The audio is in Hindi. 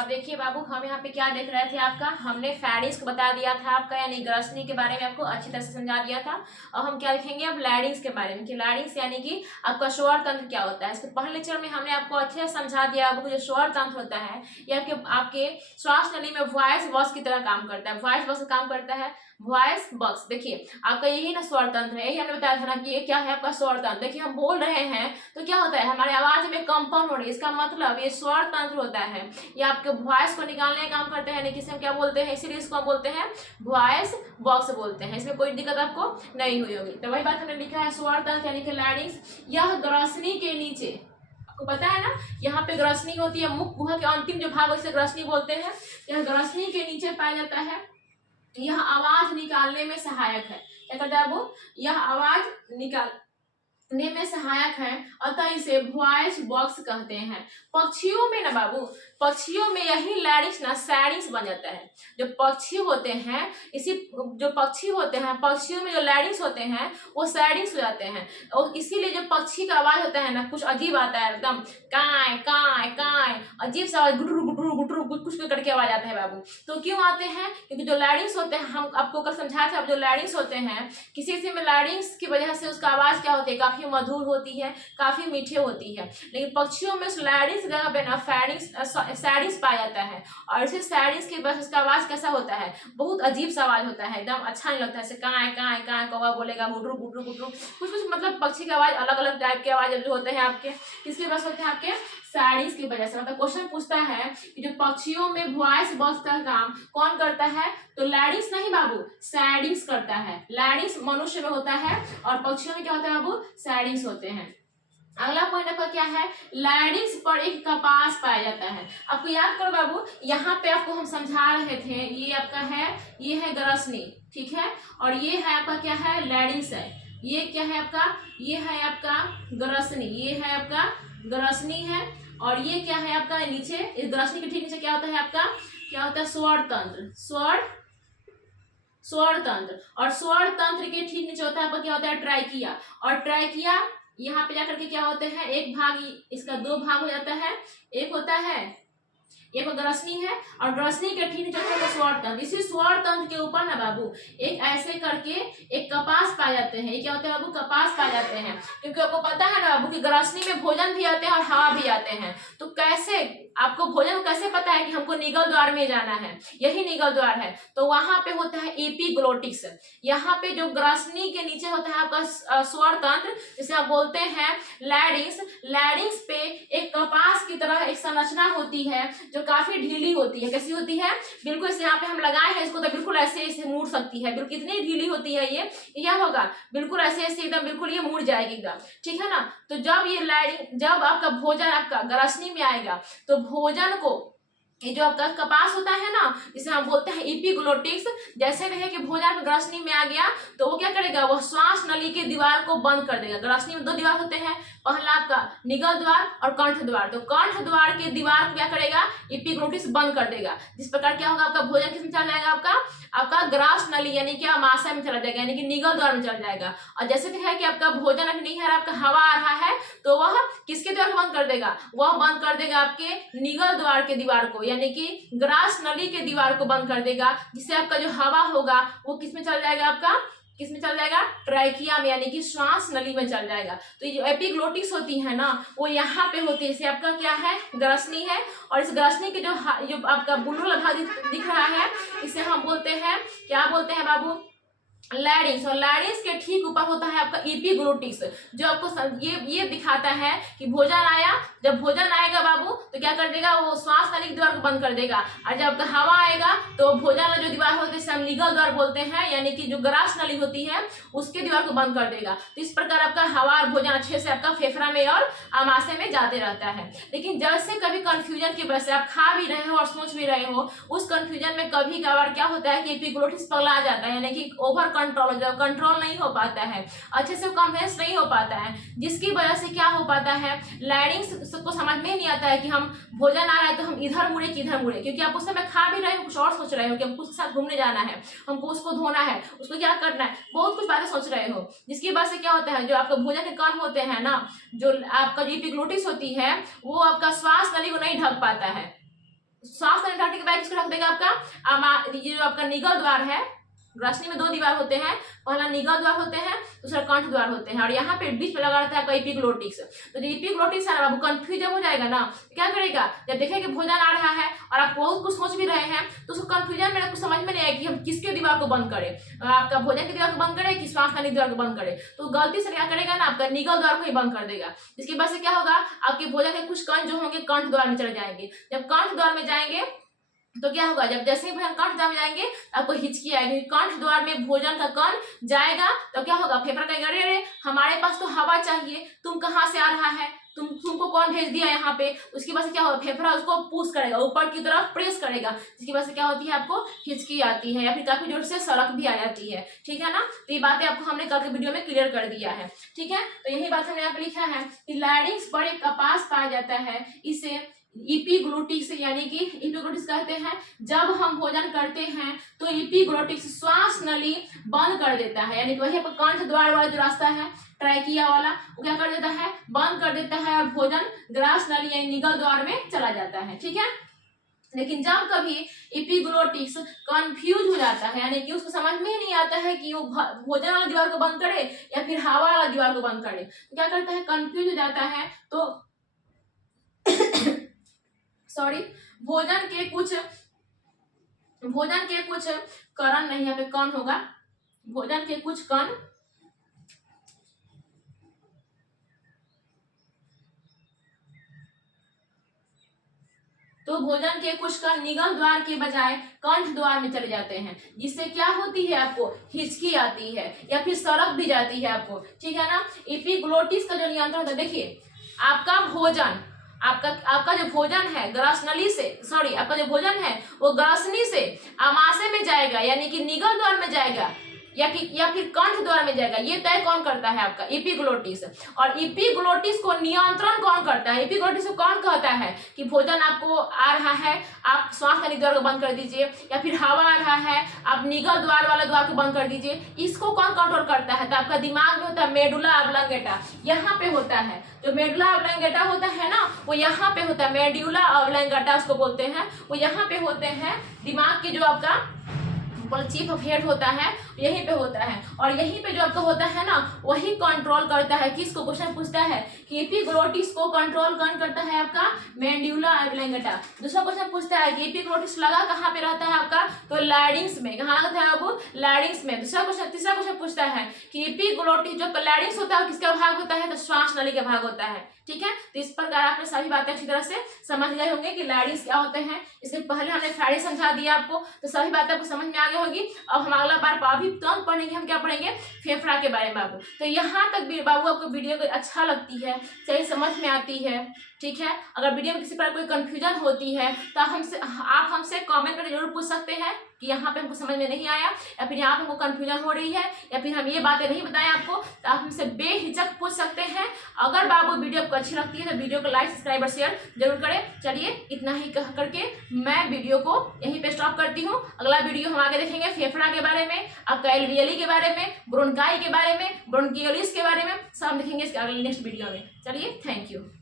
अब देखिए बाबू, हम यहाँ पे क्या देख रहे थे, आपका हमने फेरिंग्स को बता दिया था आपका, यानी ग्रसनी के बारे में आपको अच्छी तरह से समझा दिया था। और हम क्या देखेंगे अब लैरिंग्स के बारे में कि लैरिंग्स यानी कि आपका स्वर तंत्र क्या होता है। इसके पहले लेक्चर में हमने आपको अच्छे से समझा दिया आपको जो स्वर तंत्र होता है ये आपके आपके श्वास नली में वॉइस बॉक्स की तरह काम करता है। वॉइस बॉक्स काम करता है, वॉइस बॉक्स। देखिए आपका यही ना स्वर तंत्र है, यही हमने बताया था ना कि ये क्या है आपका स्वर तंत्र। देखिए हम बोल रहे हैं तो क्या होता है, हमारे आवाज में कंपन हो रही है, इसका मतलब ये स्वर तंत्र होता है। ये आपके वॉइस को निकालने का काम करते हैं, यानी किसे हम क्या बोलते हैं, इसीलिए इसको हम बोलते हैं वॉइस बॉक्स बोलते हैं। इसमें कोई दिक्कत आपको नहीं हुई होगी। तो वही बात हमने लिखा है स्वर तंत्र यानी कि लैरिंग्स। यह ग्रसनी के नीचे, आपको पता है ना यहाँ पे ग्रसनी होती है, मुख गुहा के अंतिम जो भाग उसे ग्रसनी बोलते हैं। यह ग्रसनी के नीचे पाया जाता है। यह आवाज निकालने में सहायक है। क्या करता है वो, यह आवाज निकालने में सहायक है, अतः इसे वॉइस बॉक्स कहते हैं। पक्षियों में ना बाबू, पक्षियों में यही लैरिंग्स ना सैरिंग्स बन जाता है। जो पक्षी होते हैं, इसी जो पक्षी होते हैं, पक्षियों में जो लैरिंग्स होते हैं वो सैरिंग्स हो जाते हैं। और इसीलिए जो पक्षी का आवाज होता है ना कुछ अजीब आता है, एकदम काय काय काय, अजीब सा आवाज, गुटरू गुटरू गुटरू कुछ कुछ करके आवाज आता है बाबू। तो क्यों आते हैं, क्योंकि जो लैरिंग्स होते हैं, हम आपको कल समझाया था, अब जो लैरिंग्स होते हैं किसी किसी में लैरिंग्स की वजह से उसका आवाज क्या होती है, काफी मधुर होती है, काफी मीठे होती है। लेकिन पक्षियों में लैरिंग्स जगह पे ना सैरिंग्स पाया जाता है, और इसे सैरिंग्स की वजह से उसका आवाज कैसा होता है, बहुत अजीब सा आवाज होता है, एकदम अच्छा नहीं लगता है। जैसे काय काय काय कौवा बोलेगा, गुटरू गुटरू गुटरू, कुछ कुछ मतलब पक्षी की आवाज अलग अलग टाइप के आवाज जो होते हैं आपके, किसके वजह से होते हैं, आपके सैरिंग्स की वजह से। मतलब क्वेश्चन पूछता है कि जो पक्षियों में वॉइस बॉक्स का काम कौन करता है, तो लैरिंग्स नहीं बाबू, सैरिंग्स करता है। लैरिंग्स मनुष्य में होता है और पक्षियों में क्या होता है बाबू, सैरिंग्स होते हैं। अगला पॉइंट आपका क्या है, लैरिंग्स पर एक कपास पाया जाता है। आपको याद करो बाबू, यहाँ पे आपको हम समझा रहे थे, ये आपका है, ये है ग्रसनी, ठीक है, और ये है आपका क्या है, लैरिंग्स है। ये क्या है आपका, ये है आपका ग्रसनी, ये है आपका ग्रसनी है, और ये क्या है आपका नीचे, इस ग्रसनी के ठीक नीचे क्या होता है आपका, क्या होता है, स्वर तंत्र, स्वर तंत्र। और स्वर तंत्र के ठीक नीचे होता है आपका क्या होता है, ट्राइकिया। और ट्राइकिया यहाँ पे जाकर के क्या होते हैं, एक भाग, इसका दो भाग हो जाता है, एक होता है, एक ग्रसनी है, और ग्रसनी के ठीक नीचे होता है स्वर तंत्र। इसी स्वर तंत्र के ऊपर ना बाबू एक ऐसे करके एक कपास पाए जाते हैं। ये क्या होते हैं बाबू, कपास पाए जाते हैं। क्योंकि आपको पता है ना बाबू कि ग्रसनी में भोजन भी आते हैं और हवा भी आते हैं। तो कैसे आपको भोजन कैसे पता है कि हमको निगल द्वार में जाना है, यही निगल द्वार है, तो वहां पे होता है एपिग्लोटिक्स। यहाँ पे जो ग्रसनी के नीचे होता है आपका स्वर तंत्र, जिसे आप बोलते हैं लैरिंग्स। लैरिंग्स पे एक कपास की तरह एक संरचना होती है जो काफी ढीली होती है। कैसी होती है, बिल्कुल इसे यहाँ पे हम लगाए हैं इसको, तो बिल्कुल ऐसे इसे मुड़ सकती है, बिल्कुल इतनी ढीली होती है ये क्या होगा, बिल्कुल ऐसे ऐसे एकदम बिल्कुल ये मुड़ जाएगी एकदम, ठीक है ना। तो जब ये लैरिंग, जब आपका भोजन आपका ग्रसनी में आएगा तो भोजन को, ये जो आपका कपास होता है ना जिसे हम बोलते हैं एपिग्लोटिक्स, जैसे रहे कि भोजन ग्रसनी में आ गया तो वो क्या करेगा, वो श्वास नली के दीवार को बंद कर देगा। ग्रसनी में दो दीवार होते हैं, पहला आपका निगल द्वार और कंठ द्वार। तो कंठ द्वार के दीवार को क्या करेगा, एपिग्लोटिक्स बंद कर देगा। जिस प्रकार क्या होगा, आपका भोजन किस में चला जाएगा, आपका ग्रास नली यानी कि आमाशय में चला जाएगा, यानी कि निगल द्वार में चला जाएगा। और जैसे भी है कि आपका भोजन अभी नहीं है, आपका हवा आ रहा है, तो वह किसके द्वार को बंद कर देगा, वह बंद कर देगा आपके निगल द्वार के दीवार को, यानी कि ग्रास नली के दीवार को बंद कर देगा। जिससे आपका जो हवा होगा वो किस में चल जाएगा, आपका किस में चल जाएगा, ट्राइकिया में, यानी कि श्वास नली में चल जाएगा। तो ये जो एपिग्लोटिक्स होती है ना वो यहाँ पे होती है। इसे आपका क्या है, ग्रसनी है, और इस ग्रसनी के जो आपका बुलबुल भाग दिख रहा है इसे हम बोलते हैं, क्या बोलते हैं बाबू, लैरिंग्स। और लैरिंग्स के ठीक ऊपर होता है आपका एपिग्लोटिक्स, जो आपको ये दिखाता है कि भोजन आया। जब भोजन आएगा बाबू तो क्या कर देगा, वो श्वास नली की दीवार को बंद कर देगा, और जब आपका हवा आएगा तो भोजन वाला जो दीवार होती है जिसे हम निगल द्वार बोलते हैं, यानी कि जो ग्रास नली होती है उसके दीवार को बंद कर देगा। तो इस प्रकार आपका हवा और भोजन अच्छे से आपका फेफड़ा में और आमाशय में जाते रहता है। लेकिन जैसे कभी कंफ्यूजन की वजह से आप खा भी रहे हो और सोच भी रहे हो, उस कंफ्यूजन में कभी कभार क्या होता है कि एपिग्लोटिक्स पगला जाता है, यानी कि ओवर कंट्रोल, जब कंट्रोल नहीं हो पाता है, अच्छे से कन्वेंस नहीं हो पाता है, जिसकी वजह से क्या हो पाता है, लैरिंग्स को समझ में नहीं आता है कि हम भोजन आ रहा है तो हम इधर मुड़े कि इधर मुड़े, क्योंकि आप उस समय खा भी रहे हो, कुछ और सोच रहे हो कि हमको उसके साथ घूमने जाना है, हमको उसको धोना है, उसको क्या करना है, बहुत कुछ बातें सोच रहे हो। जिसकी वजह से क्या होता है, जो आपका भोजन के कण होते हैं ना, जो आपका जो एपिग्लोटिस होती है वो आपका श्वास नली को नहीं ढक पाता है, श्वास नली काटने के बाद किसको रख देगा आपका ये जो आपका निगल द्वार है, ग्रसनी में 2 दीवार होते हैं, पहला निगल द्वार होते हैं, दूसरा कंठ द्वार होते हैं, और यहाँ पे बीच में लगा रहता है आपका एपिग्लोटिक्स। तो जो एपिग्लोटिक्स है ना बाबू, कंफ्यूज जब हो जाएगा ना क्या करेगा, जब देखेगा कि भोजन आ रहा है और आप बहुत कुछ सोच भी रहे हैं तो उसको कंफ्यूजन में कुछ समझ में नहीं आएगा कि हम किसके दीवार को बंद करें, आपका भोजन की दीवार को बंद करें कि श्वास नली दीवार को बंद करें। तो गलती से क्या करेगा ना, आपका निगल द्वार को ही बंद कर देगा। इसकी वजह से क्या होगा, आपके भोजन के कुछ कण जो होंगे कंठ द्वार में चले जाएंगे। जब कंठ द्वार में जाएंगे तो क्या होगा, जब जैसे ही भोजन कंठ द्वार में जाएंगे आपको हिचकी आएगी। कंठ द्वार में भोजन का कण जाएगा तो क्या होगा, फेफड़ा कहेगा अरे अरे हमारे पास तो हवा चाहिए, तुम कहाँ से आ रहा है, तुमको कौन भेज दिया यहाँ पे। उसकी वजह से क्या होगा, फेफड़ा उसको पुश करेगा, ऊपर की तरफ प्रेस करेगा, जिसकी वजह से क्या होती है, आपको हिचकी आती है या फिर काफी जोर से सड़क भी आ जाती है। ठीक है ना, तो ये बातें आपको हमने कल के वीडियो में क्लियर कर दिया है। ठीक है, तो यही बात हमने यहाँ पे लिखा है कि लैरिंक्स पर एक कपास पाया जाता है, इसे इपीग्लोटिक्स यानी कि इपीग्लोटिक्स कहते हैं। जब हम भोजन करते हैं तो इपीग्लोटिक्स श्वास नली बंद कर देता है, यानी कि वही कंठ द्वार वाला जो रास्ता है ट्रैकिया वाला, वो क्या कर देता है, बंद कर देता है और भोजन ग्रास नली यानी निगल द्वार में चला जाता है। ठीक है, लेकिन जब कभी एपिग्लोटिक्स कंफ्यूज हो जाता है, यानी कि उसको समझ में ही नहीं आता है कि वो भोजन वाला दीवार को बंद करे या फिर हवा वाला दीवार को बंद करे, तो क्या करता है, कंफ्यूज हो जाता है। तो सॉरी, भोजन के कुछ कण नहीं, यहाँ पे कण होगा, भोजन के कुछ कण तो भोजन के कुछ कण निगल द्वार के बजाय कंठ द्वार में चले जाते हैं, जिससे क्या होती है, आपको हिचकी आती है या फिर सड़क भी जाती है आपको। ठीक है ना, एपिग्लोटिक्स का जो नियंत्रण होता है, देखिए आपका भोजन आपका जो भोजन है ग्रसनली से, सॉरी आपका जो भोजन है वो ग्रसनी से आमाशय में जाएगा, यानी कि निगल द्वार में जाएगा या फिर कंठ द्वार में जाएगा, ये तय कौन करता है, आपका एपिग्लोटिस। और एपिग्लोटिस को नियंत्रण कौन करता है, एपिग्लोटिस को कौन कहता है कि भोजन आपको आ रहा है आप श्वास नली द्वार को बंद कर दीजिए, या फिर हवा आ रहा है आप निगल द्वार वाला द्वार को बंद कर दीजिए, इसको कौन कंट्रोल करता है। तो आपका दिमाग में होता है मेडुला ऑब्लंगेटा, यहाँ पे होता है, जो मेडुला ऑब्लंगेटा होता है ना वो यहाँ पे होता है, मेडुला ऑब्लंगेटा उसको बोलते हैं, वो यहाँ पे होते हैं, दिमाग के जो आपका चीफ ऑफ हेड होता है यहीं पे होता है, और यहीं पे जो आपका होता है ना वही कंट्रोल करता है, किसको, क्वेश्चन पूछता है कि एपिग्लोटिस को कंट्रोल कौन करता है, आपका मेडुला ऑब्लंगेटा। दूसरा क्वेश्चन पूछता है कि एपिग्लोटिस लगा कहाँ पे रहता है आपका, तो लैरिंक्स में, कहाँ लगता है आपको, लैरिंक्स में। तीसरा क्वेश्चन पूछता है कि एपिग्लोटिस जो लैरिंक्स होता है किसका भाग होता है, तो श्वास नली का भाग होता है। ठीक है, तो इस प्रकार आपने सभी बातें अच्छी तरह से समझ गए होंगे कि लैरिंक्स क्या होते हैं। इसके पहले हमने फायदे समझा दिया आपको, तो सभी बातें आपको समझ में आ गई होगी। अब हम अगला बार अभी तुरंत पढ़ेंगे, हम क्या पढ़ेंगे, फेफड़ा के बारे में बाबू। तो यहाँ तक भी बाबू आपको वीडियो को अच्छा लगती है, सही समझ में आती है, ठीक है। अगर वीडियो में किसी प्रकार कोई कंफ्यूजन होती है तो आप हमसे कमेंट करके जरूर पूछ सकते हैं कि यहाँ पे हमको समझ में नहीं आया, या फिर यहाँ पे हमको कंफ्यूजन हो रही है, या फिर हम ये बातें नहीं बताएं आपको, तो आप हमसे बेहिचक पूछ सकते हैं। अगर बाबू वीडियो आपको अच्छी लगती है तो वीडियो को लाइक, सब्सक्राइब और शेयर जरूर करें। चलिए इतना ही कह करके मैं वीडियो को यहीं पे स्टॉप करती हूँ। अगला वीडियो हम आगे देखेंगे फेफड़ा के बारे में, आपका एल्वियली के बारे में, ब्रोंकाई के बारे में, ब्रोंकियोलिस के बारे में, सब देखेंगे इसके अगले नेक्स्ट वीडियो में। चलिए, थैंक यू।